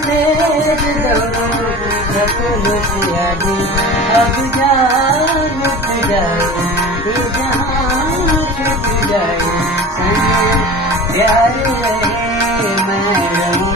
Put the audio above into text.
तेज दौड़ो सफल किया दी अब जान छूट जाए ये जहां छूट जाए संग प्यार रहे मैं रहूं